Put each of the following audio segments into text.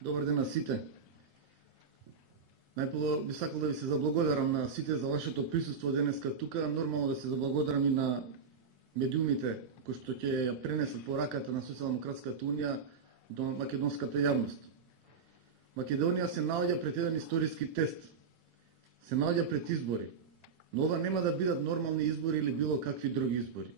Добар ден на сите. Најпрво би сакал да ви се заблагодарам на сите за вашето присуство денеска тука. Нормално да се заблагодарам и на медиумите кои што ќе ја пренесат пораката на Социјалдемократската унија до македонската јавност. Македонија се наоѓа пред еден историски тест. Се наоѓа пред избори. Но ова нема да бидат нормални избори или било какви други избори.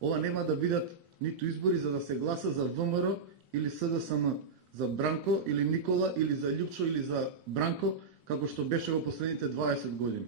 Ова нема да бидат ниту избори за да се гласа за ВМРО или СДСМ, за Бранко или Никола или за Љупчо или за Бранко, како што беше во последните 20 години.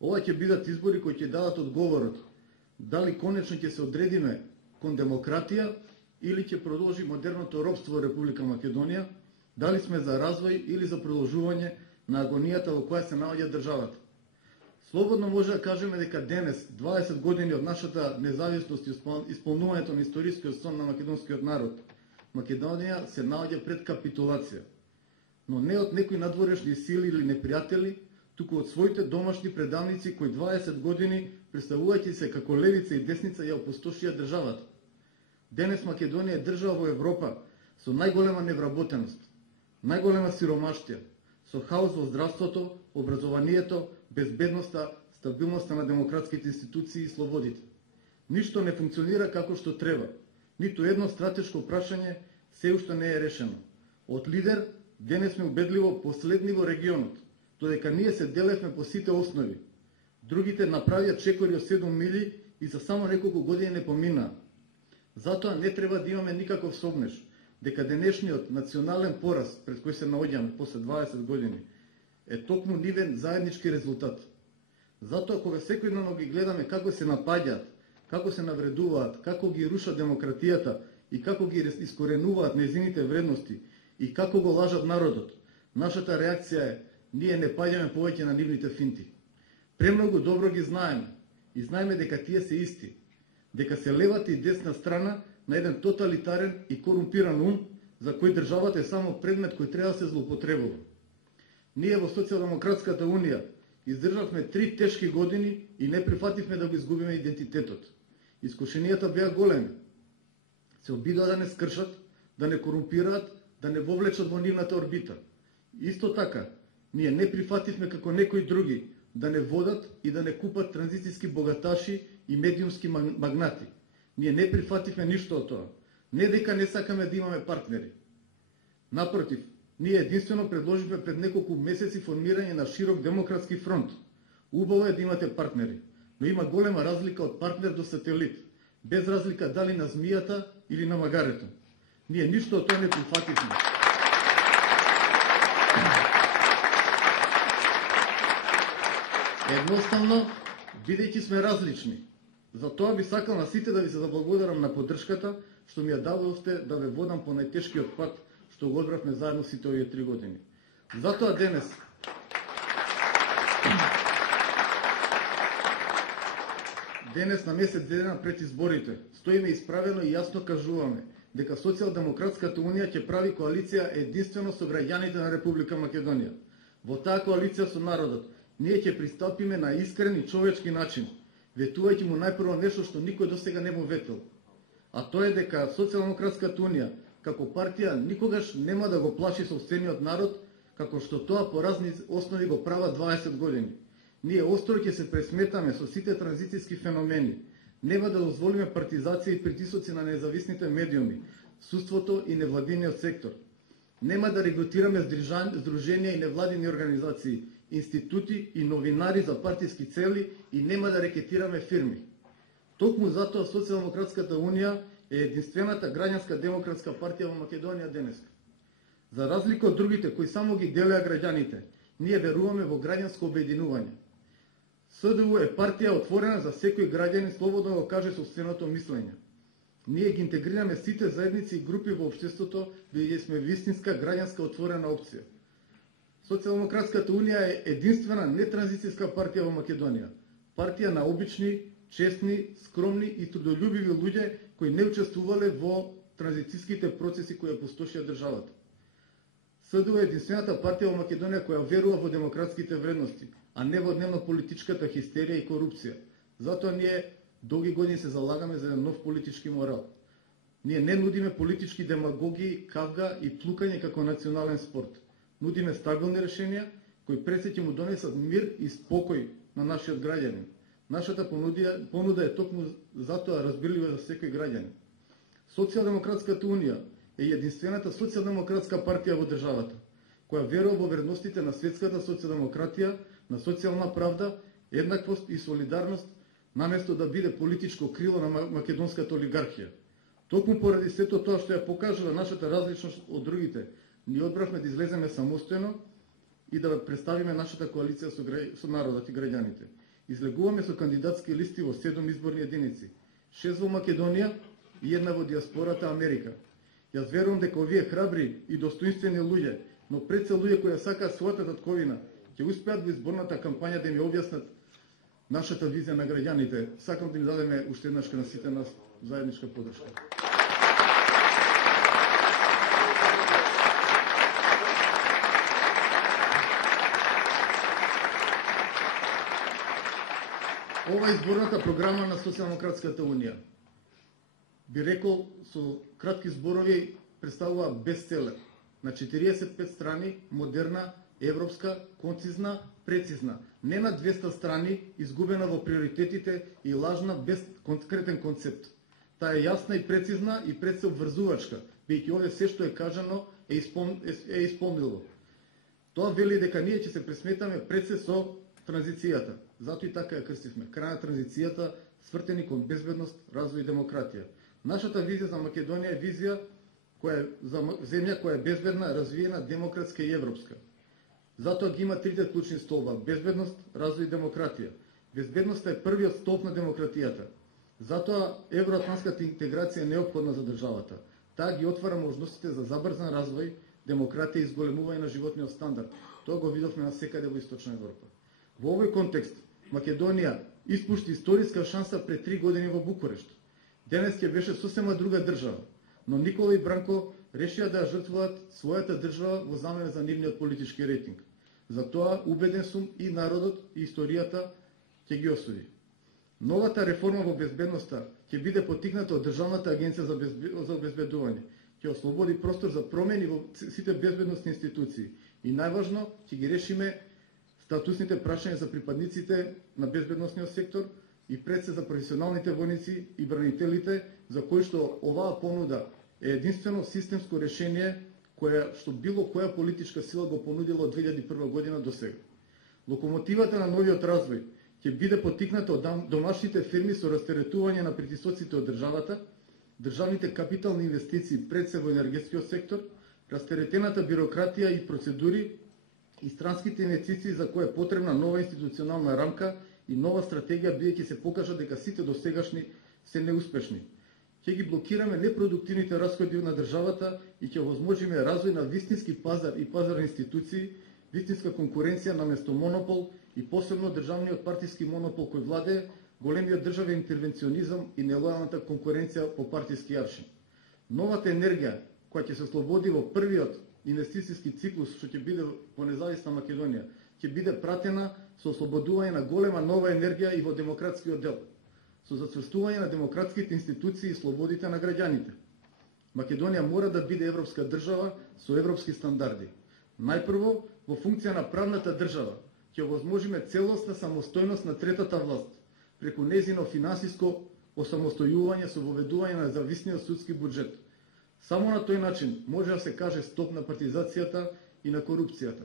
Ова ќе бидат избори кои ќе дадат одговорот дали конечно ќе се одредиме кон демократија или ќе продолжи модерното робство во Република Македонија, дали сме за развој или за продолжување на агонијата во која се наоѓа државата. Слободно може да кажеме дека денес, 20 години од нашата независност и исполнувањето на историскиот сон на македонскиот народ, Македонија се наоѓа пред капитулација. Но не од некои надворешни сили или непријатели, туку од своите домашни предавници кои 20 години, представувајќи се како левица и десница, ја опустошија државата. Денес Македонија е држава во Европа со најголема невработеност, најголема сиромаштија, со хаос во здравството, образованието, безбедноста, стабилноста на демократските институции и слободите. Ништо не функционира како што треба. Ниту едно стратешко прашање се уште не е решено. Од лидер денес сме убедливо последни во регионот, додека ние се делевме по сите основи. Другите направија чекори од 7 мили и за само неколку години не поминаа. Затоа не треба да имаме никаков сомнеш дека денешниот национален пораз пред кој се наоѓаме после 20 години е токму нивен заеднички резултат. Затоа кога секојдневно ги гледаме како се напаѓаат, како се навредуваат, како ги рушат демократијата и како ги искоренуваат нејзините вредности и како го лажат народот, нашата реакција е ние не паѓаме повеќе на нивните финти. Премногу добро ги знаеме и знаеме дека тие се исти, дека се левата и десна страна на еден тоталитарен и корумпиран ум за кој државата е само предмет кој треба да се злоупотребува. Ние во Социјалдемократската унија издржавме 3 тешки години и не прифативме да го изгубиме идентитетот. Искушенијата беа големи. Се обидоа да не скршат, да не корумпираат, да не вовлечат во нивната орбита. Исто така, ние не прифативме како некои други да не водат и да не купат транзицијски богаташи и медиумски магнати. Ние не прифативме ништо од тоа. Не дека не сакаме да имаме партнери. Напротив, ние единствено предложивме пред неколку месеци формирање на широк демократски фронт. Убаво е да имате партнери, но има голема разлика од партнер до сателит, без разлика дали на змијата или на магарето. Ние ништо од тоа не прифативме. Едноставно, бидејќи сме различни. Затоа би сакал на сите да ви се заблагодарам на поддршката што ми ја дадовте да ве водам по најтешкиот пат што го одбравме заедно сите овие 3 години. Затоа денес на месец дена пред изборите стоиме исправено и јасно кажуваме дека Социјалдемократската унија ќе прави коалиција единствено со граѓаните на Република Македонија. Во таа коалиција со народот ние ќе пристапиме на искрен и човечки начин, ветувајќи му најпрво нешто што никој досега не му ветил. А тоа е дека Социјалдемократската унија како партија никогаш нема да го плаши сопствениот народ, како што тоа по разни основи го прават 20 години. Ние остро ќе се пресметаме со сите транзицијски феномени. Нема да дозволиме партизација и притисоци на независните медиуми, судството и невладиниот сектор. Нема да регрутираме здруженија и невладини организации, институти и новинари за партиски цели и нема да рекетираме фирми. Токму затоа Социјалдемократската унија е единствената граѓанска демократска партија во Македонија денеска. За разлика од другите кои само ги делеа граѓаните, ние веруваме во граѓанско обединување. СДУ е партија отворена за секој граѓанин слободно да го каже сопственото мислење. Ние ги интегрираме сите заедници и групи во општеството, бидејќи сме вистинска граѓанска отворена опција. Социјалдемократската унија е единствена нетранзицијска партија во Македонија. Партија на обични, честни, скромни и трудолюбиви луѓе кои не учествувале во транзицијските процеси кои опустошија државата. СДУ е единствената партија во Македонија која верува во демократските вредности, а не во дневно-политичката хистерија и корупција. Затоа ние долги години се залагаме за еден нов политички морал. Ние не нудиме политички демагогии, кавга и плукање како национален спорт. Нудиме стабилни решенија кои пред се ќе му донесат мир и спокој на нашиот граѓанин. Нашата понуда е токму затоа разбирлива за секој граѓанин. Социјалдемократската унија е единствената социјалдемократска партија во државата, која верува во вредностите на светската социјалдемократија, на социјална правда, еднаквост и солидарност, наместо да биде политичко крило на македонската олигархија. Токму поради сето тоа што ја покажува нашата различност од другите, ние одбравме да излеземе самостојно и да представиме нашата коалиција со народот и граѓаните. Излегуваме со кандидатски листи во 7 изборни единици, 6 во Македонија и 1 во диаспората Америка. Јас верувам дека овие храбри и достоинствени луѓе, но пред се луѓе кои сакаат својата татковина, ќе успеат во изборната кампања да ми објаснат нашата визија на граѓаните. Сакам да им дадеме уште еднаш на сите нас заедничка подршка. Ова е изборната програма на Социјалдемократската унија. Би рекол со кратки зборови представува бестселер на 45 страни, модерна, европска, концизна, прецизна, не на 200 страни, изгубена во приоритетите и лажна без конкретен концепт. Таа е јасна и прецизна и пред се обврзувачка, бидејќи овде се што е кажано е исполнило. Тоа вели дека ние ќе се пресметаме пред се со транзицијата. Зато и така ја крстивме. Крај на транзицијата, свртени кон безбедност, развој и демократија. Нашата визија за Македонија е визија за земја која е безбедна, развиена, демократска и европска. Затоа ги има трите клучни столба: безбедност, развој и демократија. Безбедноста е првиот столб на демократијата. Затоа евроатлантската интеграција е неопходна за државата. Таа ги отвара можностите за забрзан развој, демократија и изголемување на животниот стандард. Тоа го видовме насекаде во Источна Европа. Во овој контекст Македонија испушти историска шанса пред 3 години во Букурешт. Денес ќе беше сосема друга држава, но Никола и Бранко решија да ја жртвуваат својата држава во замена за нивниот политички рейтинг. Затоа убеден сум и народот и историјата ќе ги осуди. Новата реформа во безбедноста ќе биде поттикната од Државната агенција за обезбедување. Ќе ослободи простор за промени во сите безбедносни институции и најважно ќе ги решиме статусните прашања за припадниците на безбедносниот сектор и пред се за професионалните војници и бранителите, за кои што оваа понуда е единствено системско решение што било која политичка сила го понудила од 2001 година до сега. Локомотивата на новиот развој ќе биде поттикната од домашните фирми со растеретување на притисоците од државата, државните капитални инвестиции пред се во енергетскиот сектор, растеретената бирократија и процедури и странските инвестиции за кои е потребна нова институционална рамка и нова стратегија, бидејќи се покажа дека сите досегашни се неуспешни. Ќе ги блокираме непродуктивните расходи на државата и ќе овозможиме развој на вистински пазар и пазарни институции, вистинска конкуренција наместо монопол и посебно државниот партиски монопол кој владее, големиот државен интервенционизам и нелојалната конкуренција по партиски аршин. Новата енергија која ќе се ослободи во првиот инвестицијски циклус што ќе биде во независна Македонија, ќе биде пратена со ослободување на голема нова енергија и во демократскиот дел, со зацврстување на демократските институции и слободите на граѓаните. Македонија мора да биде европска држава со европски стандарди. Најпрво, во функција на правната држава, ќе овозможиме целосна самостојност на третата власт, преку нејзино финансиско осамостојување со воведување на независниот судски буџет. Само на тој начин може да се каже стоп на партизацијата и на корупцијата.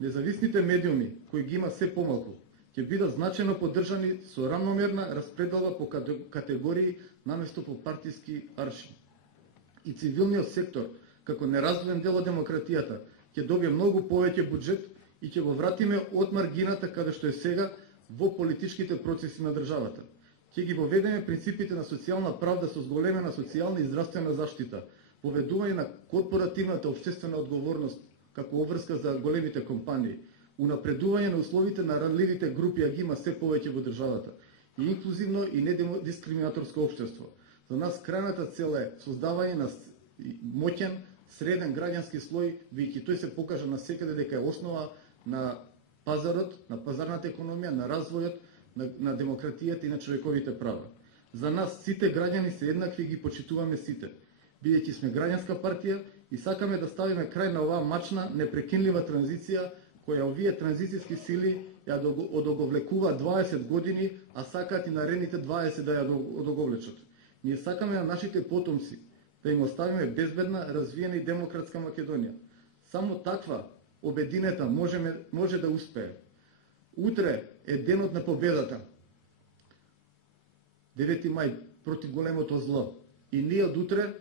Независните медиуми, кои ги има се помалку, ќе бидат значајно поддржани со рамномерна распределба по категории наместо по партиски аршин. И цивилниот сектор, како нераздвоен дел од демократијата, ќе добие многу повеќе буџет и ќе го вратиме од маргината каде што е сега во политичките процеси на државата. Ќе ги воведеме принципите на социјална правда со зголемена социјална и здравствена заштита, поведување на корпоративната општествена одговорност како обврска за големите компании, унапредување на условите на ранливите групи, а ги има се повеќе во државата, и инклузивно и недискриминаторско општество. За нас крајната цел е создавање на моќен, среден граѓански слој, бидејќи тој се покажа насекаде дека е основа на пазарот, на пазарната економија, на развојот, на демократијата и на човековите права. За нас сите граѓани се еднакви и ги почитуваме сите. бидејќи сме граѓанска партија и сакаме да ставиме крај на оваа мачна, непрекинлива транзиција која овие транзицијски сили ја одоговлекува 20 години, а сакаат и наредните 20 да ја одоговлечат. Ние сакаме на нашите потомци да им оставиме безбедна, развиена и демократска Македонија. Само таква обединета може да успее. Утре е денот на победата. 9 мај против големото зло. И ние од утре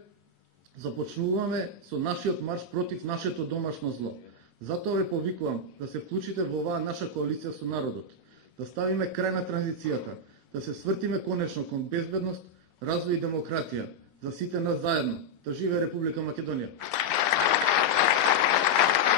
започнуваме со нашиот марш против нашето домашно зло. Затоа ве повикувам да се вклучите во оваа наша коалиција со народот, да ставиме крај на транзицијата, да се свртиме конечно кон безбедност, развој и демократија, за сите нас заедно. Да живее Република Македонија!